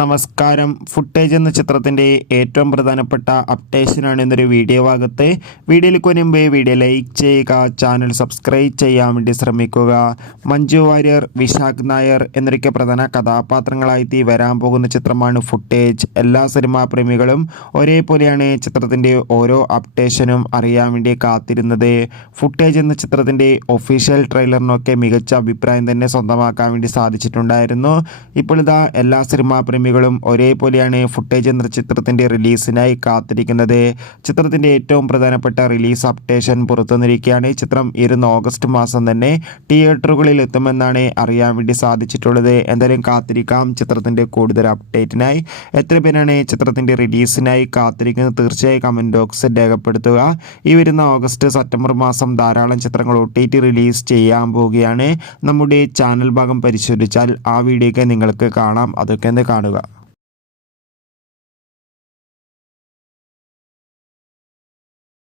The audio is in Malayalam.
നമസ്കാരം. ഫുട്ടേജ് എന്ന ചിത്രത്തിൻ്റെ ഏറ്റവും പ്രധാനപ്പെട്ട അപ്ഡേഷനാണ് ഇന്നൊരു വീഡിയോ ഭാഗത്ത്. വീഡിയോയിലേക്ക് മുൻപ് വീഡിയോ ലൈക്ക് ചെയ്യുക, ചാനൽ സബ്സ്ക്രൈബ് ചെയ്യാൻ വേണ്ടി ശ്രമിക്കുക. മഞ്ജു വാര്യർ, വിശാഖ് നായർ എന്നൊക്കെ പ്രധാന കഥാപാത്രങ്ങളായി വരാൻ പോകുന്ന ചിത്രമാണ് ഫുട്ടേജ്. എല്ലാ സിനിമാ പ്രേമികളും ഒരേപോലെയാണ് ചിത്രത്തിൻ്റെ ഓരോ അപ്ഡേഷനും അറിയാൻ വേണ്ടി കാത്തിരുന്നത്. ഫുട്ടേജ് എന്ന ചിത്രത്തിൻ്റെ ഒഫീഷ്യൽ ട്രെയിലറിനൊക്കെ മികച്ച അഭിപ്രായം തന്നെ സ്വന്തമാക്കാൻ വേണ്ടി സാധിച്ചിട്ടുണ്ടായിരുന്നു. ഇപ്പോൾ ഇതാ എല്ലാ സിനിമാ പ്രേമികളും ഒരേപോലെയാണ് ഫുട്ടേജ് എന്ന ചിത്രത്തിൻ്റെ റിലീസിനായി കാത്തിരിക്കുന്നത്. ചിത്രത്തിൻ്റെ ഏറ്റവും പ്രധാനപ്പെട്ട റിലീസ് അപ്ഡേഷൻ പുറത്തുവന്നിരിക്കുകയാണ്. ചിത്രം ഇരുന്ന ഓഗസ്റ്റ് മാസം തന്നെ തിയേറ്ററുകളിൽ എത്തുമെന്നാണ് അറിയാൻ വേണ്ടി സാധിച്ചിട്ടുള്ളത്. എന്തായാലും കാത്തിരിക്കാം ചിത്രത്തിൻ്റെ കൂടുതൽ അപ്ഡേറ്റിനായി. എത്ര പേരാണ് ചിത്രത്തിൻ്റെ റിലീസിനായി കാത്തിരിക്കുന്നത്? തീർച്ചയായും കമൻറ്റ് ബോക്സിൽ രേഖപ്പെടുത്തുക. ഈ വരുന്ന ഓഗസ്റ്റ് സെപ്റ്റംബർ മാസം ധാരാളം ചിത്രങ്ങൾ OTT റിലീസ് ചെയ്യാൻ പോവുകയാണ്. നമ്മുടെ ചാനൽ ഭാഗം പരിശോധിച്ചാൽ ആ വീഡിയോ നിങ്ങൾക്ക് കാണാം. അതൊക്കെ ഒന്ന് കാണുക.